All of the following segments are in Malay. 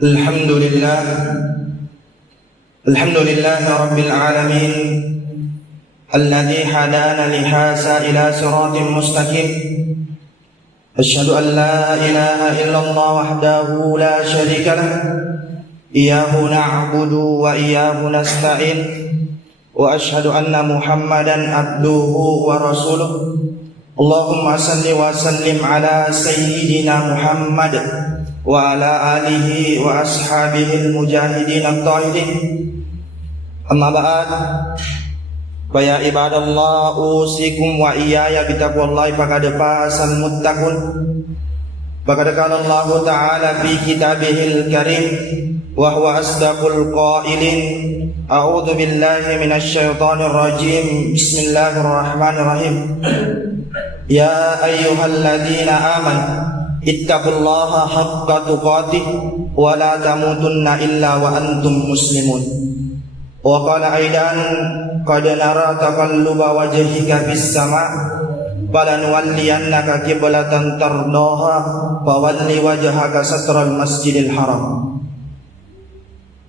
Alhamdulillah Rabbil Alamin Alladhi hadana lihasa ila siratin mustaqim. Asyhadu an la ilaha illallah wahdahu la syarika lah. Iyyahu na'budu wa iyyahu nasta'in. Wa asyhadu anna Muhammadan abduhu wa rasuluh. Allahumma salli wa sallim ala sayyidina Muhammad wa ala alihi wa ashabihi al-mujahidin at-tahirin. Amma ba'd. Fa ibadallah usikum wa iyaya bitaqwallahi faqad fasal muttaqun. Faqad qala Allah ta'ala fi kitabihil karim wa huwa asdaqul qailin. A'udzu billahi minasy syaithanir rajim. Bismillahirrahmanirrahim. Ya ayyuhalladzina amanu ittaqullaha haqqa tuqatih wa la tamutunna illa wa antum muslimun. Wa qala aidan qad nara taqalluba wajhika fis sama' falanuwalliyannaka qiblatan tardaha fawalli wajhaka satral masjidil haram.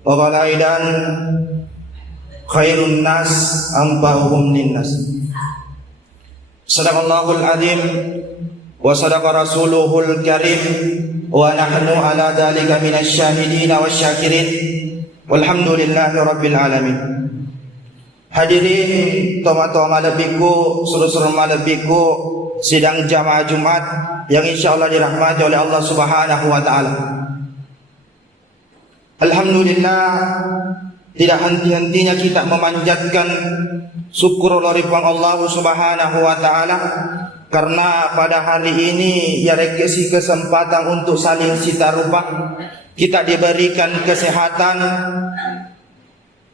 Wa qala aidan khairun nas anfa'uhum linnas. Sadaqallahul azim wa sadaqa rasuluhul karim wa nahnu ala dzalika minasy syahidin wasyakirin walhamdulillahi rabbil alamin. Hadirin toma-toma lebiku, suruh-suruh malebiku sidang jamaah Jumat yang insyaallah dirahmati oleh Allah Subhanahu wa taala. Alhamdulillah, tidak henti-hentinya kita memanjatkan syukur loripang Allah Subhanahu wa taala karena pada hari ini ya rekesi kesempatan untuk saling sitarupa. Kita diberikan kesehatan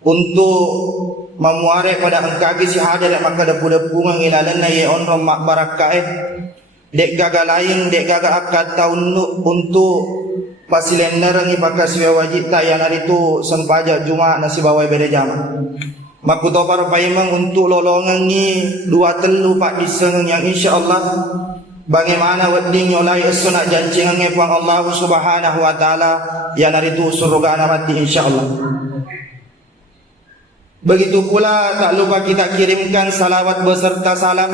untuk memuare pada engkagi si hadir maka depu-depu mengilalana ye onrom mak barakae dek gaga lain dek gaga akad tahun untuk pasilender ngi pakasi wajib tak yang hari itu sempaja Jumat nasi bawai beda jama. Maku topar paimang untuk lolongan ni dua telu pak diseng yang insyaallah bagaimana wedding nyolai esu nak janji ngepang Allah Subhanahu wa taala yang hari itu surga mati insyaallah. Begitu pula tak lupa kita kirimkan salawat beserta salam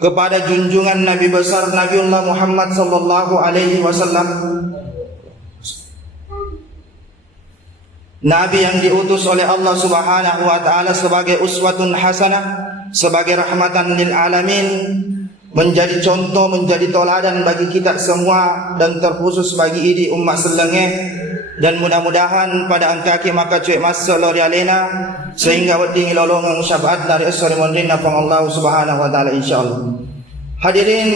kepada junjungan Nabi besar Nabiullah Muhammad sallallahu alaihi wasallam, Nabi yang diutus oleh Allah Subhanahu wa taala sebagai uswatun hasanah, sebagai rahmatan lil alamin, menjadi contoh, menjadi toladan bagi kita semua dan terkhusus bagi idi umat selenge. Dan mudah-mudahan pada angkaki maka cuek masa lori alena sehingga wedding lolongan syafaat dari asri mondrina pang Allah Subhanahu wa taala insyaallah. Hadirin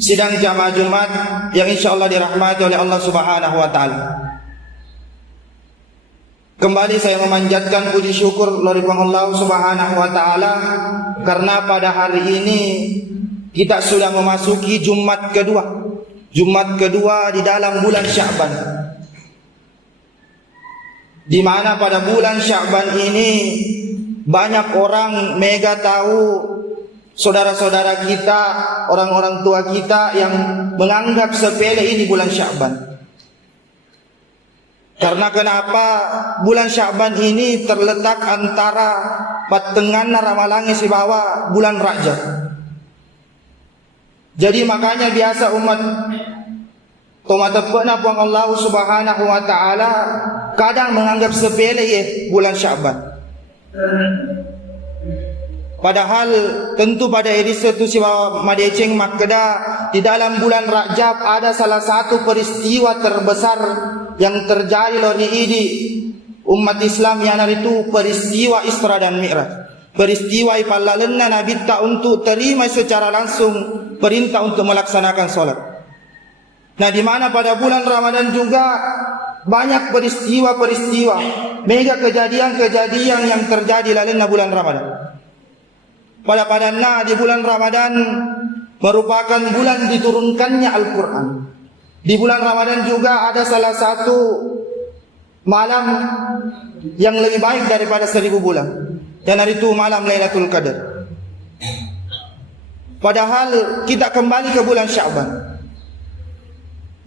sidang jamaah Jumat yang insyaallah dirahmati oleh Allah Subhanahu wa taala. Kembali saya memanjatkan puji syukur lori pang Allah Subhanahu wa taala karena pada hari ini kita sudah memasuki Jumat kedua. Jumat kedua di dalam bulan Sya'ban, di mana pada bulan Sya'ban ini banyak orang mega tahu saudara-saudara kita, orang-orang tua kita yang menganggap sepele ini bulan Sya'ban. Karena kenapa bulan Sya'ban ini terletak antara pertengahan ramalangi si bawah bulan Rajab. Jadi makanya biasa umat tomatepena puang Allah Subhanahu wa taala kadang menganggap sepele bulan Sya'ban. Padahal tentu pada edisi itu si madeceng makeda di dalam bulan Rajab ada salah satu peristiwa terbesar yang terjadi lori idi umat Islam yang hari itu peristiwa Isra dan Mi'raj. Peristiwa ipalalena Nabi tak untuk terima secara langsung perintah untuk melaksanakan solat. Nah, di mana pada bulan Ramadan juga banyak peristiwa-peristiwa, mega kejadian-kejadian yang terjadi lalena bulan Ramadan. Pada di bulan Ramadan merupakan bulan diturunkannya Al-Quran. Di bulan Ramadan juga ada salah satu malam yang lebih baik daripada 1000 bulan. Dan hari itu malam Lailatul Qadar. Padahal kita kembali ke bulan Sya'ban.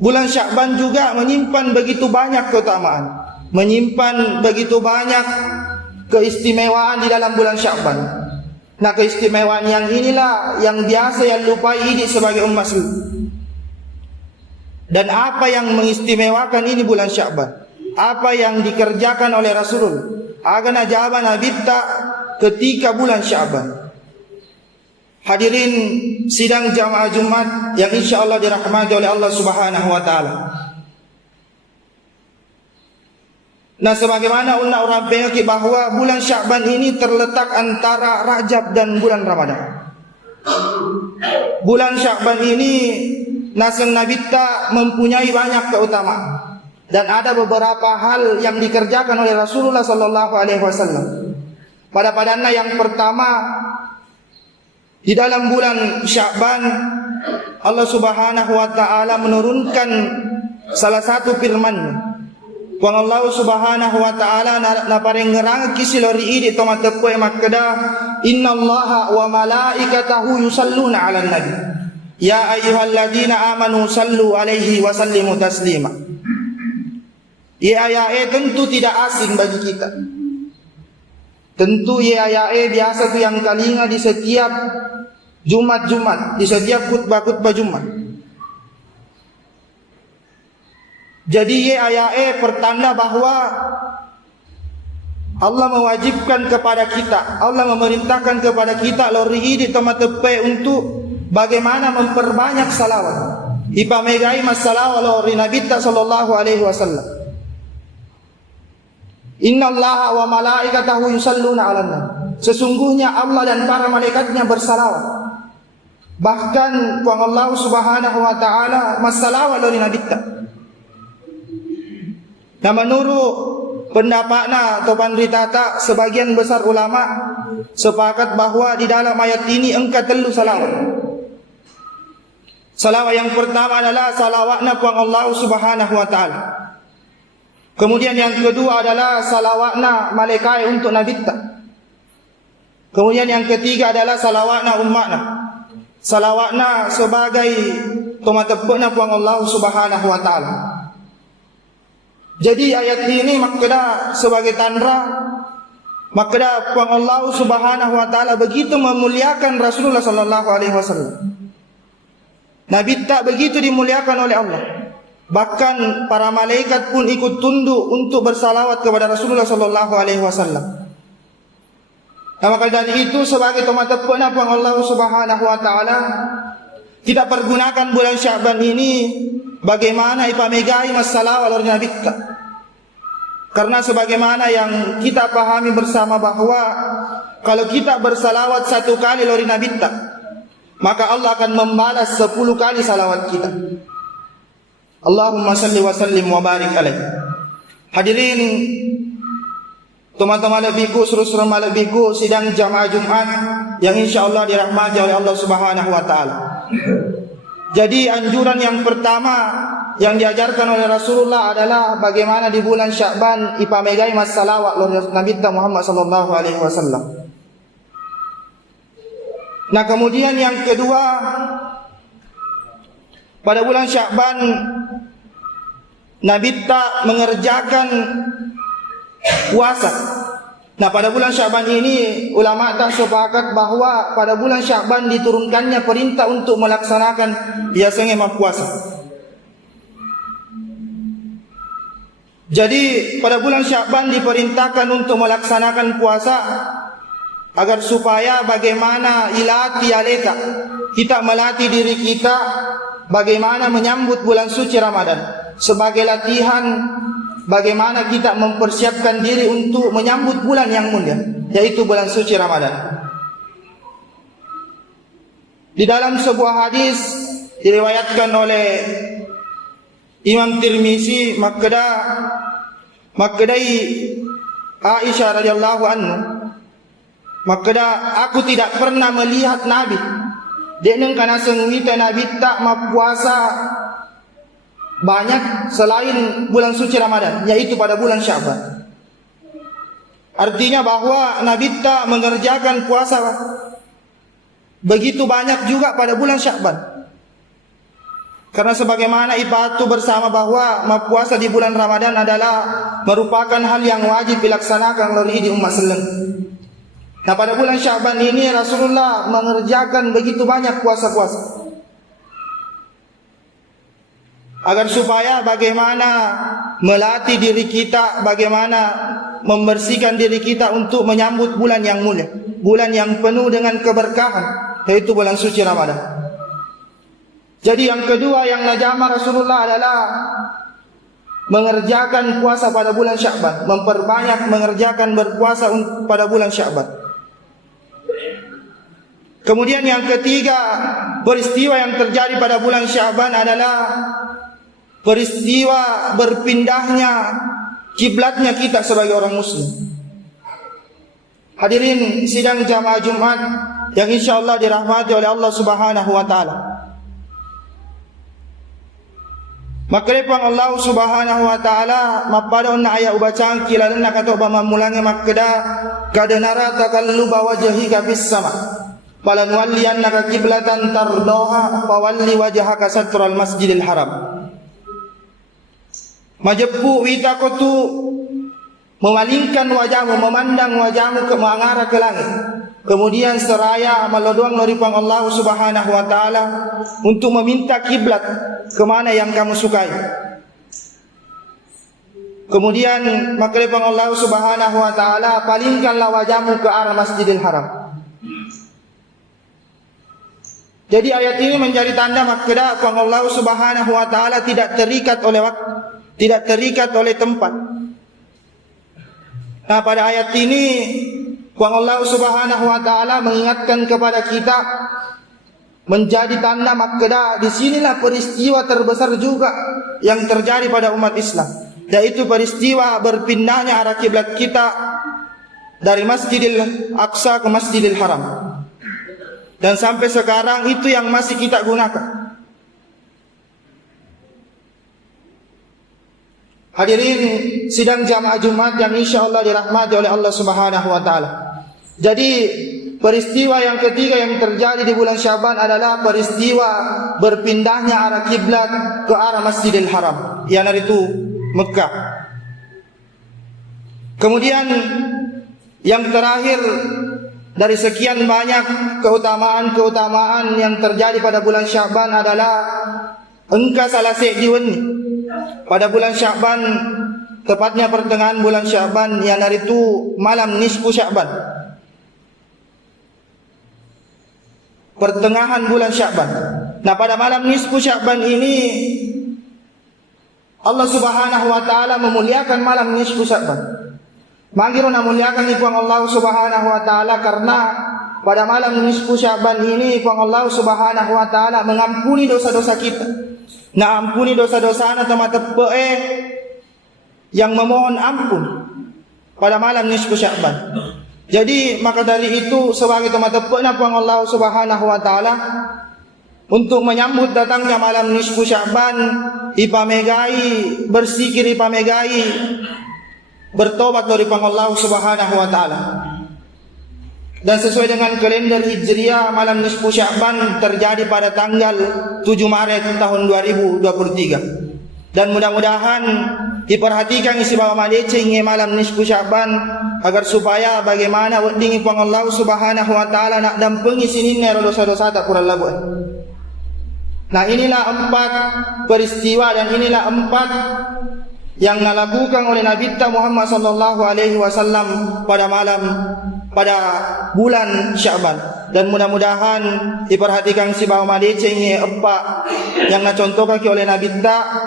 bulan Sya'ban juga menyimpan begitu banyak keutamaan, menyimpan begitu banyak keistimewaan di dalam bulan Sya'ban. Nah, keistimewaan yang inilah yang biasa yang lupai ini sebagai umat Muslim. Dan apa yang mengistimewakan ini bulan Sya'ban? Apa yang dikerjakan oleh Rasul? Agana jawaban Nabitta ketika bulan Sya'ban. Hadirin sidang jamaah Jumat yang insyaallah dirahmati oleh Allah Subhanahu wa taala. Nah, sebagaimana orang pengaki bahwa bulan Sya'ban ini terletak antara Rajab dan bulan Ramadan. Bulan Sya'ban ini Nasr Nabitta mempunyai banyak keutamaan dan ada beberapa hal yang dikerjakan oleh Rasulullah sallallahu alaihi wasallam. Pada padannya yang pertama, di dalam bulan Sya'ban Allah Subhanahu wa taala menurunkan salah satu firman. Wang Allah Subhanahu wa taala na pareng ngerang kisilori idi toma tepoe makeda innallaha wa malaikatahu yusalluna 'alan nabi ya ayyuhalladzina amanu sallu alaihi wa sallimu taslima. Ayat tentu tidak asing bagi kita. Tentu ayat biasa tu yang kalinga di setiap Jumat-Jumat, di setiap khutbah-khutbah Jumat. Jadi ayat pertanda bahwa Allah mewajibkan kepada kita, Allah memerintahkan kepada kita lori di tempat tepe untuk bagaimana memperbanyak salawat. Ipamegai masalawat lori Nabi sallallahu alaihi wasallam. Innallaha wa malaikatahu yusalluna 'alan nabi. Sesungguhnya Allah dan para malaikatnya bersalawat. Bahkan Allah Subhanahu wa taala masalawat lori Nabi. Nah, menurut pendapatna atau pandritata sebagian besar ulama sepakat bahwa di dalam ayat ini engkau telu salawat. Salawat yang pertama adalah salawatna puang Allah Subhanahu wa taala. Kemudian yang kedua adalah salawatna malaikat untuk Nabi. Kemudian yang ketiga adalah salawatna umatna. Salawatna sebagai tomatepukna puang Allah Subhanahu wa taala. Jadi ayat ini makna sebagai tanda makna puang Allah Subhanahu wa taala begitu memuliakan Rasulullah sallallahu alaihi wasallam. Nabi tak begitu dimuliakan oleh Allah. Bahkan para malaikat pun ikut tunduk untuk bersalawat kepada Rasulullah sallallahu alaihi wasallam. Nah, maka dari itu sebagai tomatepukna puang Allah Subhanahu wa taala kita pergunakan bulan Sya'ban ini bagaimana ipamegai masalah walor Nabi. Karena sebagaimana yang kita pahami bersama bahwa kalau kita bersalawat 1 kali lori Nabi, maka Allah akan membalas 10 kali salawat kita. Allahumma salli wa sallim wa barik alaihi. Hadirin teman-teman lebihku, seru-seru lebihku sidang jamaah Jumat yang insyaallah dirahmati oleh Allah Subhanahu wa taala. Jadi anjuran yang pertama yang diajarkan oleh Rasulullah adalah bagaimana di bulan Sya'ban ipamegai masalawat Nabi Muhammad sallallahu alaihi wasallam. Nah, kemudian yang kedua, pada bulan Sya'ban Nabi tak mengerjakan puasa. Nah, pada bulan Sya'ban ini ulama tak sepakat bahwa pada bulan Sya'ban diturunkannya perintah untuk melaksanakan biasanya puasa. Jadi pada bulan Sya'ban diperintahkan untuk melaksanakan puasa agar supaya bagaimana ilati aleta kita melatih diri kita bagaimana menyambut bulan suci Ramadan sebagai latihan bagaimana kita mempersiapkan diri untuk menyambut bulan yang mulia, yaitu bulan suci Ramadan. Di dalam sebuah hadis diriwayatkan oleh Imam Tirmizi makdai Aisyah radhiyallahu anhu, aku tidak pernah melihat Nabi deknen kana sengwita Nabi tak puasa banyak selain bulan suci Ramadan, yaitu pada bulan Sya'ban. Artinya bahwa Nabi tak mengerjakan puasa begitu banyak juga pada bulan Sya'ban. Karena sebagaimana ibatu bersama bahwa puasa di bulan Ramadan adalah merupakan hal yang wajib dilaksanakan oleh di umat Islam. Nah, pada bulan Sya'ban ini Rasulullah mengerjakan begitu banyak puasa-puasa, agar supaya bagaimana melatih diri kita, bagaimana membersihkan diri kita untuk menyambut bulan yang mulia, bulan yang penuh dengan keberkahan, yaitu bulan suci Ramadan. Jadi yang kedua yang najama Rasulullah adalah mengerjakan puasa pada bulan Sya'ban, memperbanyak mengerjakan berpuasa pada bulan Sya'ban. Kemudian yang ketiga, peristiwa yang terjadi pada bulan Sya'ban adalah peristiwa berpindahnya kiblatnya kita sebagai orang muslim. Hadirin sidang jamaah Jumat yang insyaallah dirahmati oleh Allah Subhanahu wa taala. Maka lepang Allah Subhanahu wa taala mapada onna ayat ubacang kilalana kata obama mulanya makda kadenara takalluba wajhika fis sama falan walliyannaka qiblatan tardaha fawalli wajhaka satral masjidil haram. Majepu witakotu memalingkan wajahmu, memandang wajahmu ke mengarah ke langit. Kemudian seraya melodoang noripang Allah Subhanahu wa taala untuk meminta kiblat ke mana yang kamu sukai. Kemudian maka lepang Allah Subhanahu wa taala palingkanlah wajahmu ke arah Masjidil Haram. Jadi ayat ini menjadi tanda makna Allah Subhanahu wa taala tidak terikat oleh waktu, tidak terikat oleh tempat. Nah, pada ayat ini Allah Subhanahu wa taala mengingatkan kepada kita menjadi tanda makna disinilah peristiwa terbesar juga yang terjadi pada umat Islam, yaitu peristiwa berpindahnya arah kiblat kita dari Masjidil Aqsa ke Masjidil Haram. Dan sampai sekarang itu yang masih kita gunakan. Hadirin sidang jamaah Jumat yang insyaallah dirahmati oleh Allah Subhanahu wa taala. Jadi peristiwa yang ketiga yang terjadi di bulan Sya'ban adalah peristiwa berpindahnya arah kiblat ke arah Masjidil Haram, yang itu Mekah. Kemudian yang terakhir dari sekian banyak keutamaan-keutamaan yang terjadi pada bulan Sya'ban adalah engka salah diweni pada bulan Sya'ban, tepatnya pertengahan bulan Sya'ban, yang itu malam nisfu Sya'ban. Pertengahan bulan Sya'ban. Nah, pada malam nisfu Sya'ban ini Allah Subhanahu wa taala memuliakan malam nisfu Sya'ban. Mangiro namuliakan ipang Allah Subhanahu wa taala karena pada malam nisfu Sya'ban ini ipang Allah Subhanahu wa taala mengampuni dosa-dosa kita. Nah, ampuni dosa-dosa na teman-teman yang memohon ampun pada malam nisfu Sya'ban. Jadi maka dari itu sebagai teman-teman apang Allah Subhanahu wa taala untuk menyambut datangnya malam nisfu Sya'ban, ipamegai bersikir, ipamegai bertobat dari Allah Subhanahu wa taala. Dan sesuai dengan kalender Hijriah, malam nisfu Sya'ban terjadi pada tanggal 7 Maret tahun 2023. Dan mudah-mudahan diperhatikan isi bawa madeceng malam nisfu Sya'ban agar supaya bagaimana weding ipang Allah Subhanahu wa taala nak dampengi sininnya dosa-dosa tak kurang labuh. Nah, inilah 4 peristiwa dan inilah 4 yang dilakukan oleh Nabi Muhammad sallallahu alaihi wasallam pada bulan Sya'ban. Dan mudah-mudahan diperhatikan si bawa madeceng apa yang dicontohkan oleh Nabi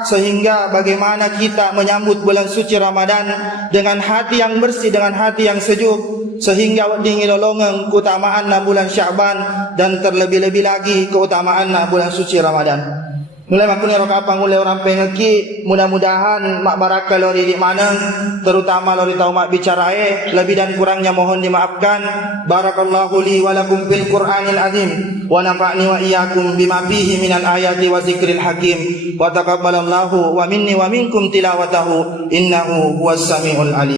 sehingga bagaimana kita menyambut bulan suci Ramadan dengan hati yang bersih, dengan hati yang sejuk, sehingga dingin lolongan keutamaan bulan Sya'ban dan terlebih-lebih lagi keutamaan bulan suci Ramadan. Mulai makanya rokapang mulai orang pengeki, mudah-mudahan mak barakah lori di mana, terutama lori tahu mak bicara lebih dan kurangnya mohon dimaafkan. Barakallahu li wa lakum fil Qur'anil azim wa nafa'ni wa iyyakum bima fihi minal ayati wa zikril hakim wa taqabbalallahu wa minni wa minkum tilawatahu innahu huwas samiul alim.